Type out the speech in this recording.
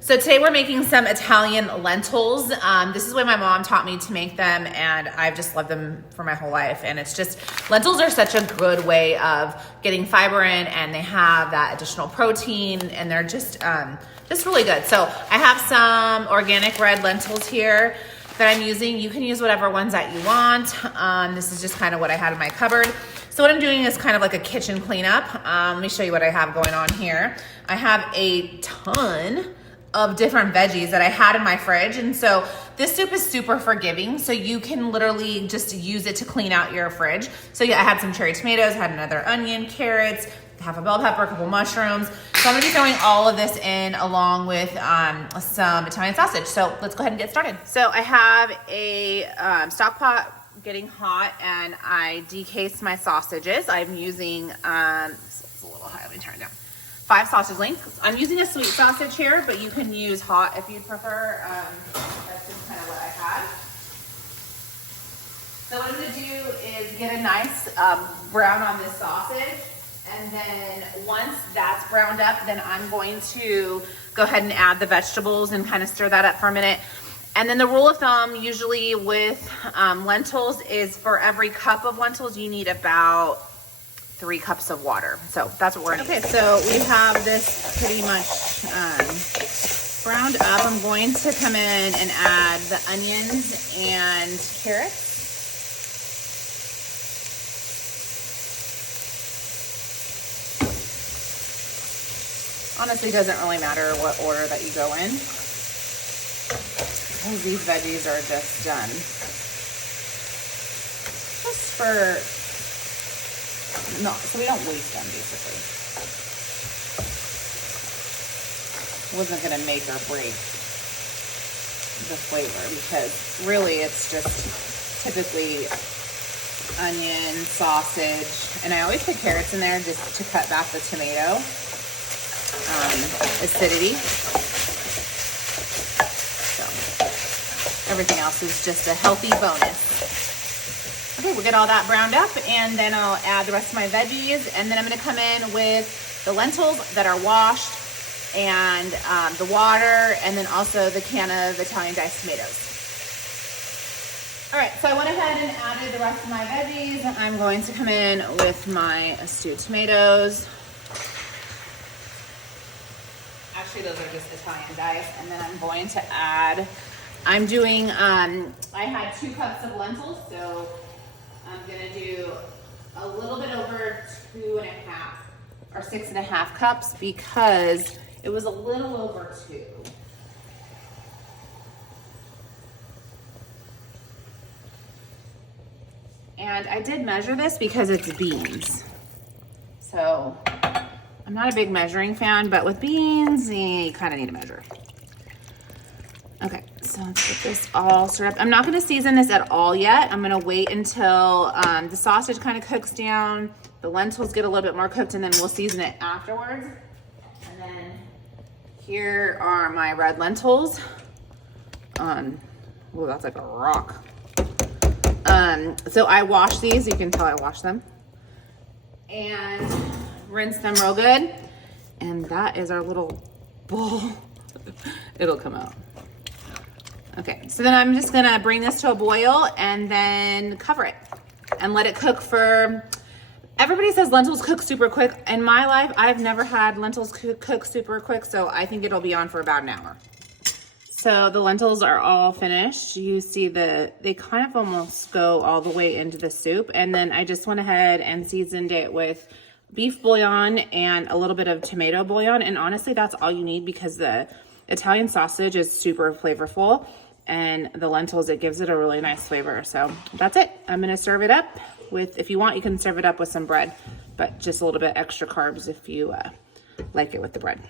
So today we're making some Italian lentils. This is the way my mom taught me to make them, and I've just loved them for my whole life. And it's just, lentils are such a good way of getting fiber in, and they have that additional protein, and they're just really good. So I have some organic red lentils here that I'm using. You can use whatever ones that you want. This is just kind of what I had in my cupboard. So what I'm doing is kind of like a kitchen cleanup. Let me show you what I have going on here. I have a ton of different veggies that I had in my fridge. And so this soup is super forgiving. So you can literally just use it to clean out your fridge. So yeah, I had some cherry tomatoes, had another onion, carrots, half a bell pepper, a couple mushrooms. So I'm gonna be throwing all of this in along with some Italian sausage. So let's go ahead and get started. So I have a stock pot getting hot, and I decased my sausages. I'm using, it's a little high, let me turn it down. 5 sausage links. I'm using a sweet sausage here, but you can use hot if you prefer. That's just kind of what I had. So what I'm gonna do is get a nice brown on this sausage. And then once that's browned up, then I'm going to go ahead and add the vegetables and kind of stir that up for a minute. And then the rule of thumb usually with lentils is for every cup of lentils, you need about 3 cups of water. So that's what we're gonna use. Okay, so we have this pretty much browned up. I'm going to come in and add the onions and carrots. Honestly, it doesn't really matter what order that you go in. Oh, these veggies are just done. Just for, no, so we don't waste them basically. Wasn't gonna make or break the flavor because really it's just typically onion, sausage, and I always put carrots in there just to cut back the tomato acidity. So everything else is just a healthy bonus. Okay, we'll get all that browned up, and then I'll add the rest of my veggies, and then I'm gonna come in with the lentils that are washed, and the water, and then also the can of Italian diced tomatoes. All right, so I went ahead and added the rest of my veggies. I'm going to come in with my stewed tomatoes. Actually, those are just Italian diced, and then I'm going to add, I'm doing, I had 2 cups of lentils, so I'm gonna do a little bit over 2.5 or 6.5 cups because it was a little over 2. And I did measure this because it's beans. So I'm not a big measuring fan, but with beans, you kind of need to measure. Okay, so let's get this all stirred up. I'm not gonna season this at all yet. I'm gonna wait until the sausage kind of cooks down, the lentils get a little bit more cooked, and then we'll season it afterwards. And then here are my red lentils. Oh, that's like a rock. So I wash these, you can tell I washed them. And rinse them real good, and that is our little bowl. It'll come out. Okay, so then I'm just gonna bring this to a boil and then cover it and let it cook for, everybody says lentils cook super quick. In my life, I've never had lentils cook super quick, so I think it'll be on for about an hour. So the lentils are all finished. You see they kind of almost go all the way into the soup, and then I just went ahead and seasoned it with beef bouillon and a little bit of tomato bouillon. And honestly, that's all you need because the Italian sausage is super flavorful, and the lentils, it gives it a really nice flavor. So that's it. I'm gonna serve it up with, if you want, you can serve it up with some bread, but just a little bit extra carbs if you like it with the bread.